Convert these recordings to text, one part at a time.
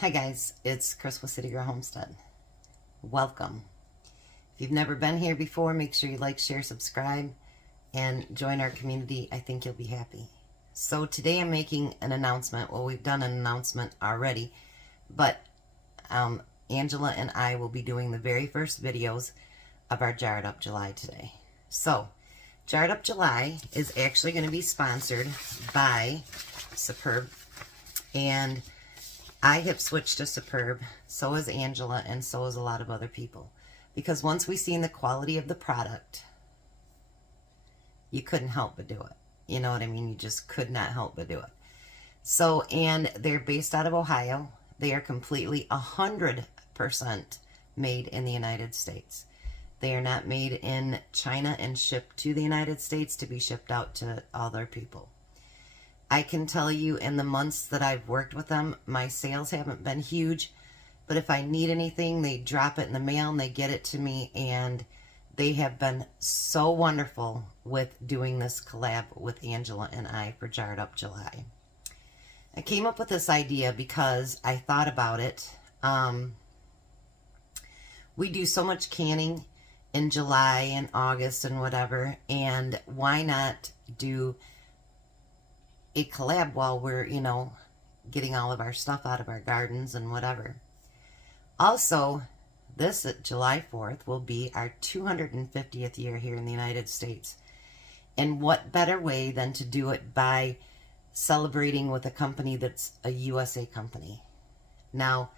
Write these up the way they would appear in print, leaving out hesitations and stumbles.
Hi guys, it's Chris with City Girl Homestead. Welcome. If you've never been here before, make sure you like, share, subscribe, and join our community. I think you'll be happy. So today I'm making an announcement. Well, we've done an announcement already, but Angela and I will be doing the very first videos of our Jarred Up July today. So, Jarred Up July is actually going to be sponsored by Superb, and I have switched to Superb, so has Angela, and so has a lot of other people. Because once we seen the quality of the product, you couldn't help but do it. You know what I mean? You just could not help but do it. So, and they're based out of Ohio. They are completely 100% made in the United States. They are not made in China and shipped to the United States to be shipped out to other people. I can tell you in the months that I've worked with them, my sales haven't been huge, but if I need anything, they drop it in the mail and they get it to me, and they have been so wonderful with doing this collab with Angela and I for Jarred Up July. I came up with this idea because I thought about it. We do so much canning in July and August and whatever, and why not do a collab while we're, you know, getting all of our stuff out of our gardens and whatever. Also, this July 4th will be our 250th year here in the United States. And what better way than to do it by celebrating with a company that's a USA company. Now,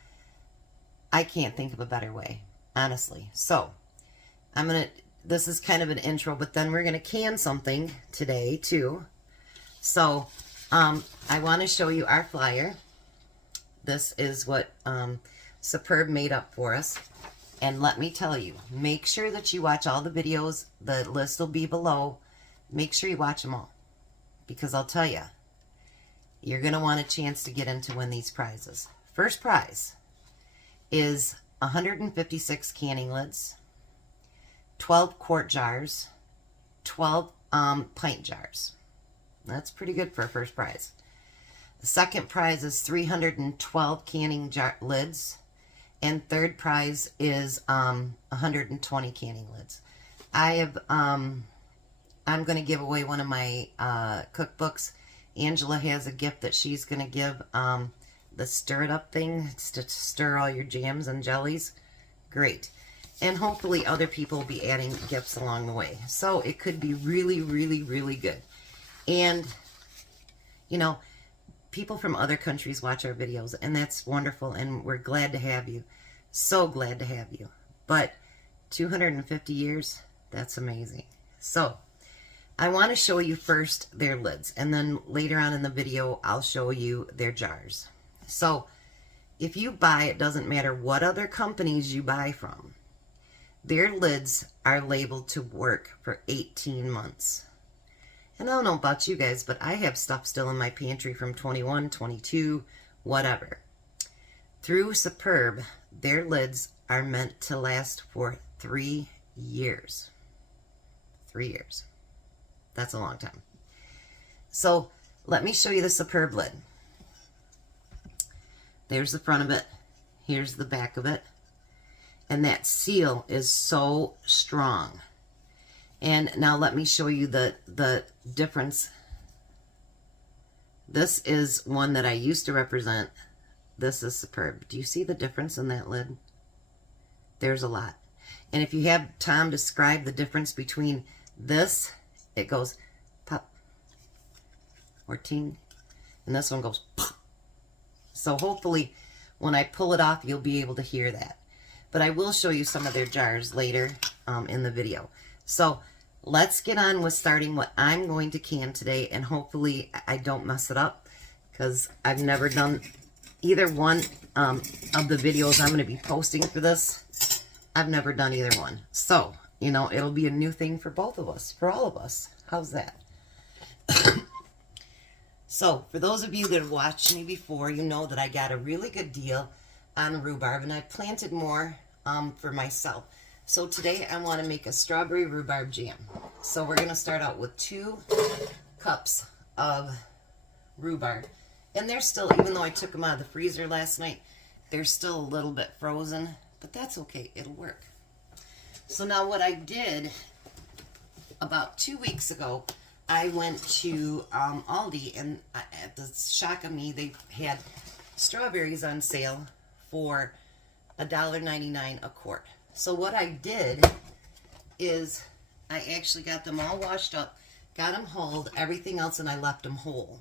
I can't think of a better way, honestly. So, this is kind of an intro, but then we're going to can something today too. So, I want to show you our flyer. This is what Superb made up for us. And let me tell you, make sure that you watch all the videos. The list will be below. Make sure you watch them all. Because I'll tell you, you're going to want a chance to get in to win these prizes. First prize is 156 canning lids, 12 quart jars, 12 pint jars. That's pretty good for a first prize. The second prize is 312 canning jar lids. And third prize is 120 canning lids. I'm going to give away one of my cookbooks. Angela has a gift that she's going to give, the stir it up thing. It's to stir all your jams and jellies. Great. And hopefully other people will be adding gifts along the way. So it could be really, really, really good. And, you know, people from other countries watch our videos, and that's wonderful, and we're glad to have you. So glad to have you. But 250 years, that's amazing. So, I want to show you first their lids, and then later on in the video, I'll show you their jars. So, if you buy, it doesn't matter what other companies you buy from, their lids are labeled to work for 18 months. And I don't know about you guys, but I have stuff still in my pantry from 21, 22, whatever. Through Superb, their lids are meant to last for 3 years. 3 years. That's a long time. So, let me show you the Superb lid. There's the front of it. Here's the back of it. And that seal is so strong. And now let me show you the difference. This is one that I used to represent. This is Superb. Do you see the difference in that lid? There's a lot. And if you have Tom describe the difference between this, it goes pop or ting, and this one goes pop. So hopefully when I pull it off, you'll be able to hear that. But I will show you some of their jars later in the video. So let's get on with starting what I'm going to can today, and hopefully I don't mess it up, because I've never done either one of the videos I'm going to be posting for this. I've never done either one. So, you know, it'll be a new thing for both of us, for all of us. How's that? So, for those of you that have watched me before, you know that I got a really good deal on rhubarb, and I planted more for myself. So today I want to make a strawberry rhubarb jam. So we're going to start out with 2 cups of rhubarb. And they're still, even though I took them out of the freezer last night, they're still a little bit frozen, but that's okay. It'll work. So now what I did about 2 weeks ago, I went to Aldi, and at the shock of me, they had strawberries on sale for $1.99 a quart. So what I did is I actually got them all washed up, got them hulled, everything else, and I left them whole.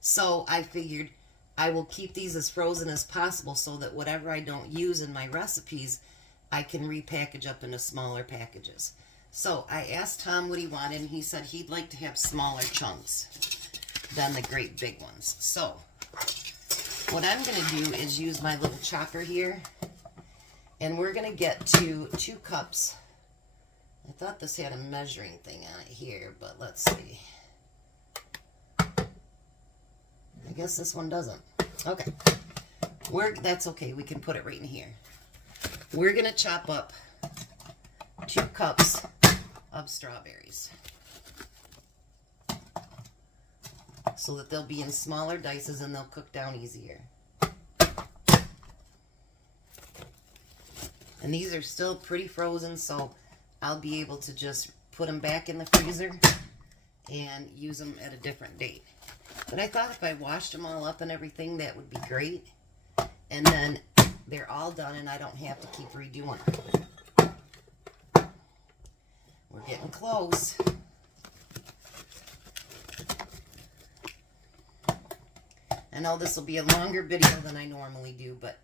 So I figured I will keep these as frozen as possible so that whatever I don't use in my recipes, I can repackage up into smaller packages. So I asked Tom what he wanted, and he said he'd like to have smaller chunks than the great big ones. So what I'm going to do is use my little chopper here, and we're going to get to 2 cups. I thought this had a measuring thing on it here, but let's see. I guess this one doesn't. Okay. That's okay. We can put it right in here. We're going to chop up 2 cups of strawberries so that they'll be in smaller dices and they'll cook down easier. And these are still pretty frozen, so I'll be able to just put them back in the freezer and use them at a different date. But I thought if I washed them all up and everything, that would be great. And then they're all done and I don't have to keep redoing them. We're getting close. I know this will be a longer video than I normally do, but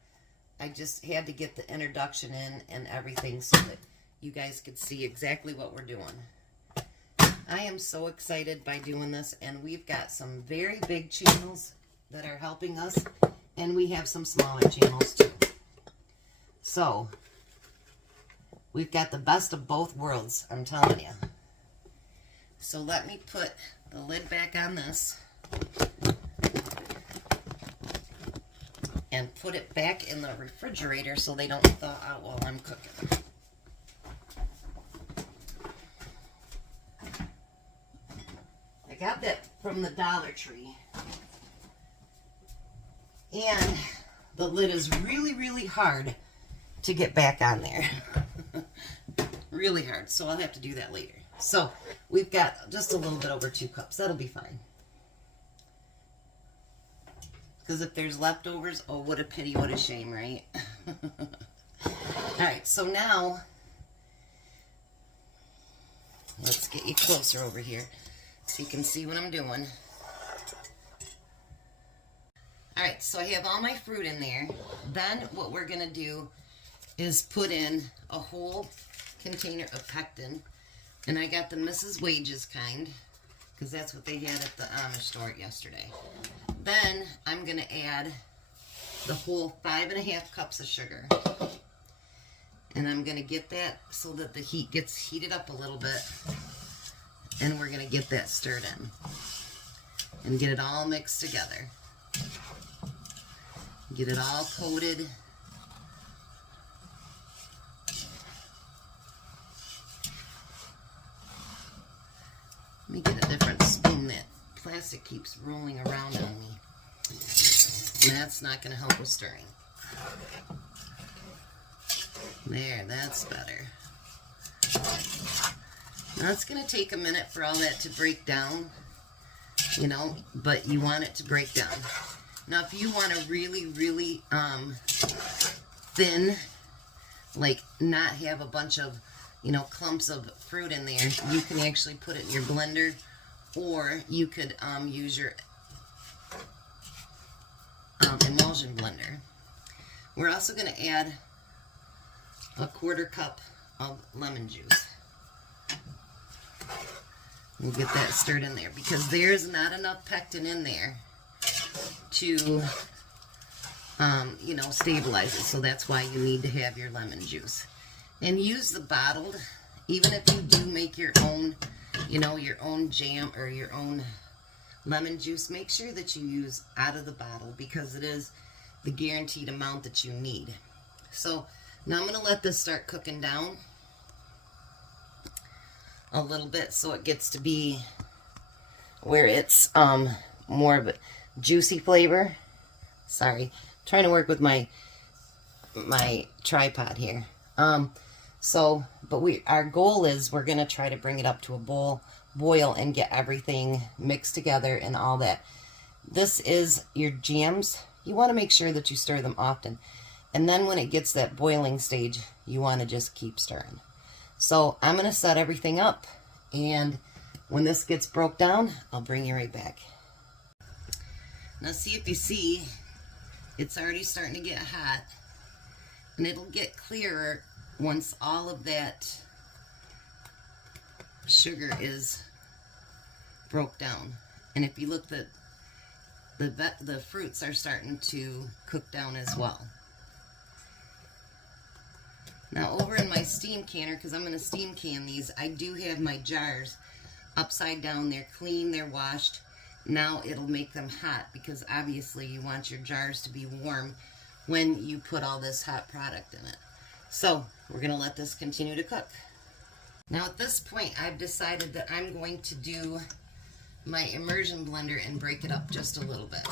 I just had to get the introduction in and everything so that you guys could see exactly what we're doing. I am so excited by doing this, and we've got some very big channels that are helping us, and we have some smaller channels too. So we've got the best of both worlds, I'm telling you. So let me put the lid back on this and put it back in the refrigerator so they don't thaw out while I'm cooking. I got that from the Dollar Tree. And the lid is really, really hard to get back on there. Really hard. So I'll have to do that later. So we've got just a little bit over 2 cups. That'll be fine. Because if there's leftovers, oh, what a pity, what a shame, right? Alright, so now, let's get you closer over here so you can see what I'm doing. Alright, so I have all my fruit in there. Then what we're going to do is put in a whole container of pectin. And I got the Mrs. Wages kind, because that's what they had at the Amish store yesterday. Then I'm going to add the whole 5.5 cups of sugar. And I'm going to get that so that the heat gets heated up a little bit. And we're going to get that stirred in. And get it all mixed together. Get it all coated. Let me get a different spoon. That plastic keeps rolling around on me. And that's not going to help with stirring. There, that's better. Now it's going to take a minute for all that to break down, you know, but you want it to break down. Now if you want to really, really thin, like not have a bunch of, you know, clumps of fruit in there, you can actually put it in your blender, or you could use your emulsion blender. We're also going to add a 1/4 cup of lemon juice. We'll get that stirred in there because there's not enough pectin in there to, you know, stabilize it. So that's why you need to have your lemon juice. And use the bottled, even if you do make your own, you know, your own jam or your own lemon juice, make sure that you use out of the bottle because it is the guaranteed amount that you need. So now I'm going to let this start cooking down a little bit so it gets to be where it's more of a juicy flavor. Sorry, trying to work with my tripod here. But our goal is we're gonna try to bring it up to a boil and get everything mixed together and all that. This is your jams. You want to make sure that you stir them often. And then when it gets that boiling stage, you want to just keep stirring. So I'm going to set everything up, and when this gets broke down, I'll bring you right back. Now see if you see, it's already starting to get hot, and it'll get clearer once all of that sugar is broke down. And if you look, the fruits are starting to cook down as well. Now over in my steam canner, because I'm going to steam can these, I do have my jars upside down. They're clean, they're washed. Now it'll make them hot, because obviously you want your jars to be warm when you put all this hot product in it. So we're going to let this continue to cook. Now at this point, I've decided that I'm going to do my immersion blender and break it up just a little bit.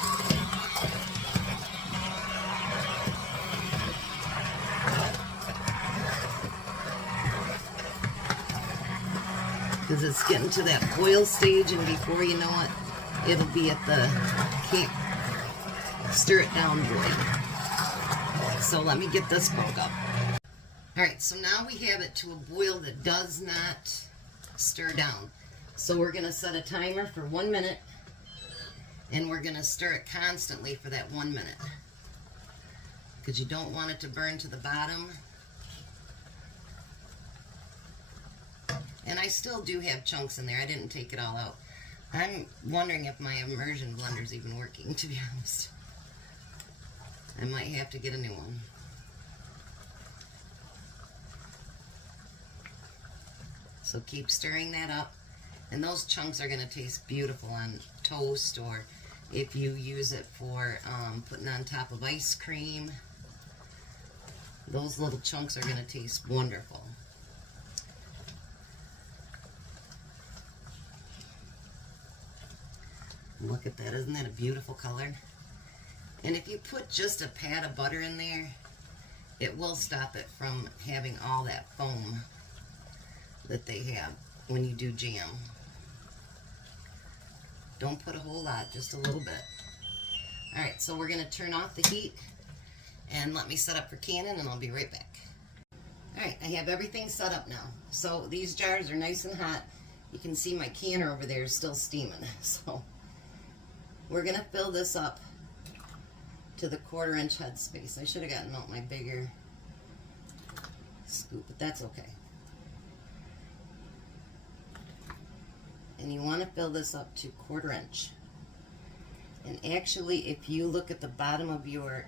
Because it's getting to that boil stage, and before you know it, it'll be at the can't stir it down boil. So let me get this broke up. Alright, so now we have it to a boil that does not stir down. So we're going to set a timer for 1 minute, and we're going to stir it constantly for that 1 minute, because you don't want it to burn to the bottom. And I still do have chunks in there. I didn't take it all out. I'm wondering if my immersion blender is even working, to be honest. I might have to get a new one. So keep stirring that up. And those chunks are going to taste beautiful on toast, or if you use it for putting on top of ice cream. Those little chunks are going to taste wonderful. Look at that. Isn't that a beautiful color? And if you put just a pat of butter in there, it will stop it from having all that foam that they have when you do jam. Don't put a whole lot, just a little bit. Alright, so we're going to turn off the heat and let me set up for canning, and I'll be right back. Alright, I have everything set up now. So these jars are nice and hot. You can see my canner over there is still steaming. So we're going to fill this up to the 1/4 inch headspace. I should have gotten out my bigger scoop, but that's okay. And you want to fill this up to 1/4 inch. And actually, if you look at the bottom of your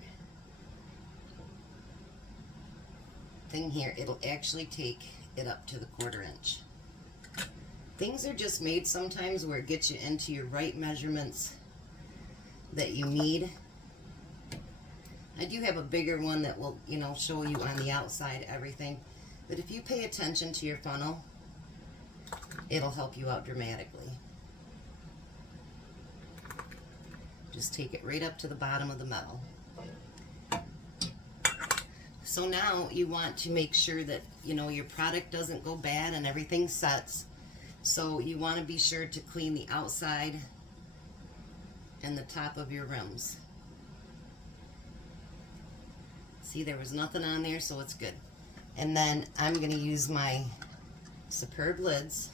thing here, it'll actually take it up to the 1/4 inch. Things are just made sometimes where it gets you into your right measurements that you need. I do have a bigger one that will, show you on the outside everything. But if you pay attention to your funnel, it'll help you out dramatically. Just take it right up to the bottom of the metal. So now you want to make sure that, your product doesn't go bad and everything sets. So you want to be sure to clean the outside and the top of your rims. See, there was nothing on there, so it's good. And then I'm going to use my Superb lids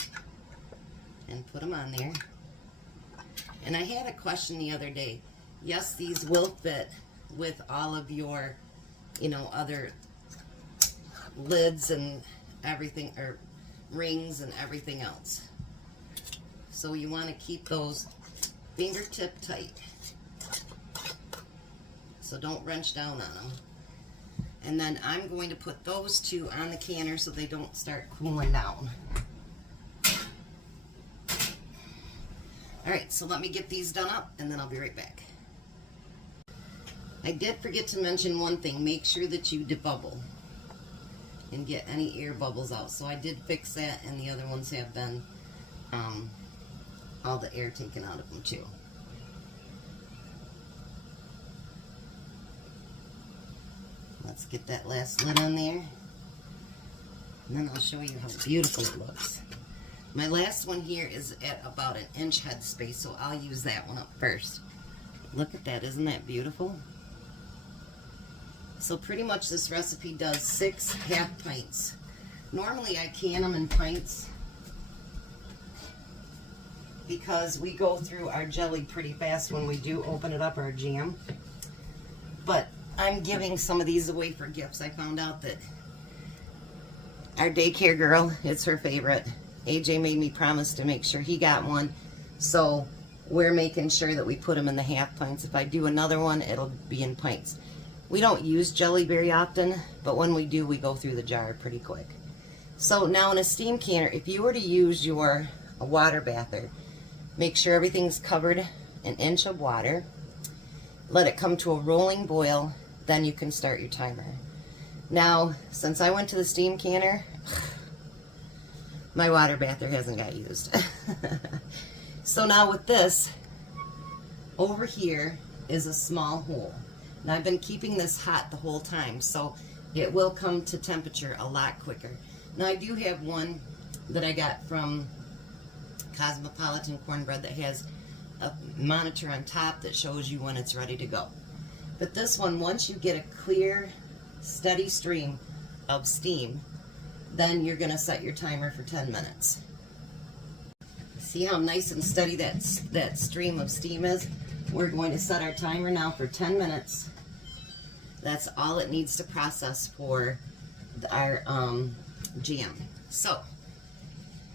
and put them on there. And I had a question the other day. Yes, these will fit with all of your, other lids and everything, or rings and everything else. So you want to keep those fingertip tight. So don't wrench down on them. And then I'm going to put those two on the canner so they don't start cooling down. Alright, so let me get these done up and then I'll be right back. I did forget to mention one thing. Make sure that you debubble and get any air bubbles out. So I did fix that, and the other ones have been all the air taken out of them too. Let's get that last lid on there. And then I'll show you how beautiful it looks. My last one here is at about 1 inch headspace, so I'll use that one up first. Look at that, isn't that beautiful? So pretty much this recipe does 6 half pints. Normally I can them in pints because we go through our jelly pretty fast when we do open it up, our jam. But I'm giving some of these away for gifts. I found out that our daycare girl, it's her favorite. AJ made me promise to make sure he got one. So we're making sure that we put them in the half pints. If I do another one, it'll be in pints. We don't use jelly very often, but when we do, we go through the jar pretty quick. So now in a steam canner, if you were to use your water bather, make sure everything's covered 1 inch of water. Let it come to a rolling boil, then you can start your timer. Now, since I went to the steam canner, my water bather hasn't got used. So now with this, over here is a small hole. And I've been keeping this hot the whole time, so it will come to temperature a lot quicker. Now I do have one that I got from Cosmopolitan Cornbread that has a monitor on top that shows you when it's ready to go. But this one, once you get a clear, steady stream of steam, then you're going to set your timer for 10 minutes. See how nice and steady that stream of steam is? We're going to set our timer now for 10 minutes. That's all it needs to process for our jam. So,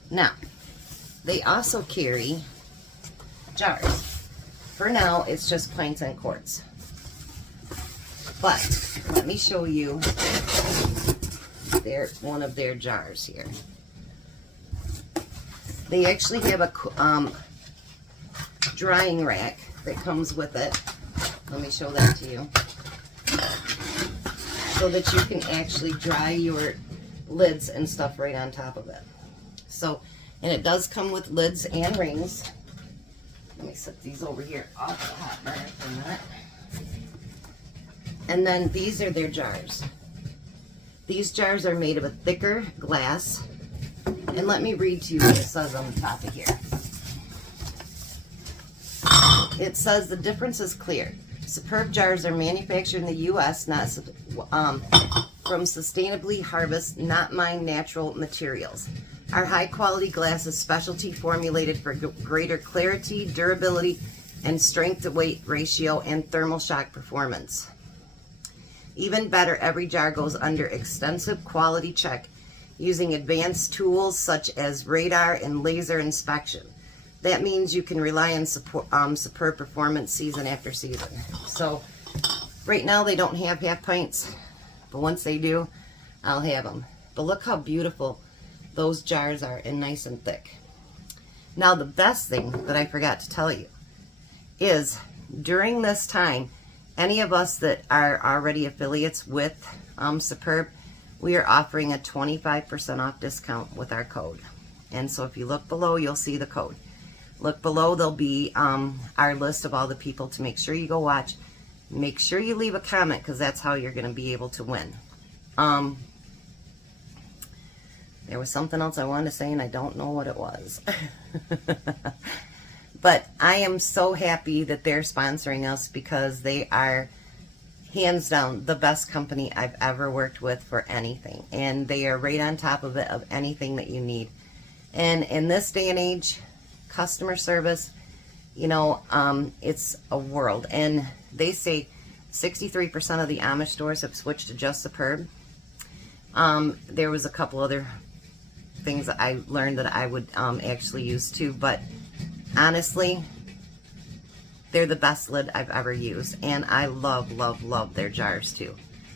now, they also carry jars. For now, it's just pints and quarts. But, let me show you one of their jars here. They actually have a drying rack that comes with it. Let me show that to you. So that you can actually dry your lids and stuff right on top of it. So, and it does come with lids and rings. Let me set these over here off the hot burner for a minute. And then these are their jars. These jars are made of a thicker glass. And let me read to you what it says on the top of here. It says the difference is clear. Superb jars are manufactured in the U.S., not from sustainably harvested, not mined natural materials. Our high-quality glass is specialty formulated for greater clarity, durability, and strength-to-weight ratio and thermal shock performance. Even better, every jar goes under extensive quality check using advanced tools such as radar and laser inspection. That means you can rely on superb performance season after season. So right now they don't have half pints, but once they do, I'll have them. But look how beautiful those jars are and nice and thick. Now the best thing that I forgot to tell you is during this time, any of us that are already affiliates with Superb, we are offering a 25% off discount with our code. And so if you look below, you'll see the code. Look below, there'll be our list of all the people to make sure you go watch. Make sure you leave a comment because that's how you're going to be able to win. There was something else I wanted to say and I don't know what it was. But I am so happy that they're sponsoring us because they are hands down the best company I've ever worked with for anything. And they are right on top of it of anything that you need. And in this day and age, customer service, you know, it's a world. And they say 63% of the Amish stores have switched to just Superb. There was a couple other things that I learned that I would actually use too, but honestly, they're the best lid I've ever used, and I love, love, love their jars too.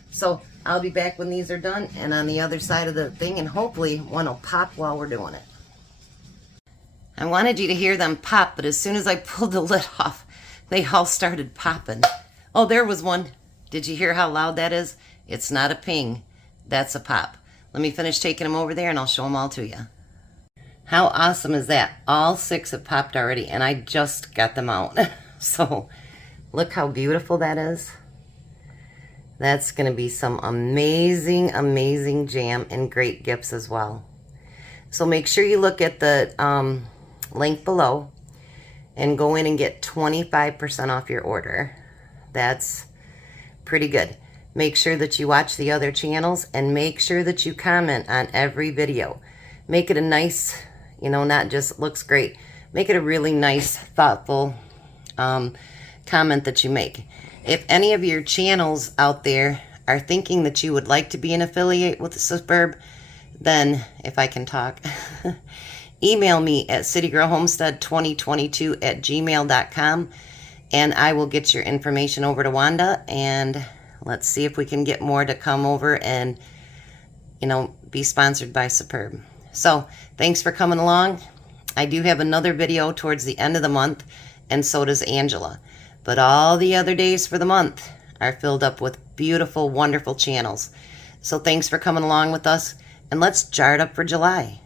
So I'll be back when these are done and on the other side of the thing, and hopefully one will pop while we're doing it. I wanted you to hear them pop, but as soon as I pulled the lid off, they all started popping. Oh, there was one. Did you hear how loud that is? It's not a ping. That's a pop. Let me finish taking them over there and I'll show them all to you. How awesome is that? All 6 have popped already and I just got them out. So look how beautiful that is. That's going to be some amazing, amazing jam and great gifts as well. So make sure you look at the link below and go in and get 25% off your order. That's pretty good. Make sure that you watch the other channels and make sure that you comment on every video. Make it a nice, you know, not just looks great. Make it a really nice, thoughtful comment that you make. If any of your channels out there are thinking that you would like to be an affiliate with Superb, then, if I can talk, email me at citygirlhomestead2022@gmail.com and I will get your information over to Wanda, and let's see if we can get more to come over and, you know, be sponsored by Superb. So, thanks for coming along. I do have another video towards the end of the month, and so does Angela. But all the other days for the month are filled up with beautiful, wonderful channels. So thanks for coming along with us, and let's jar it up for July.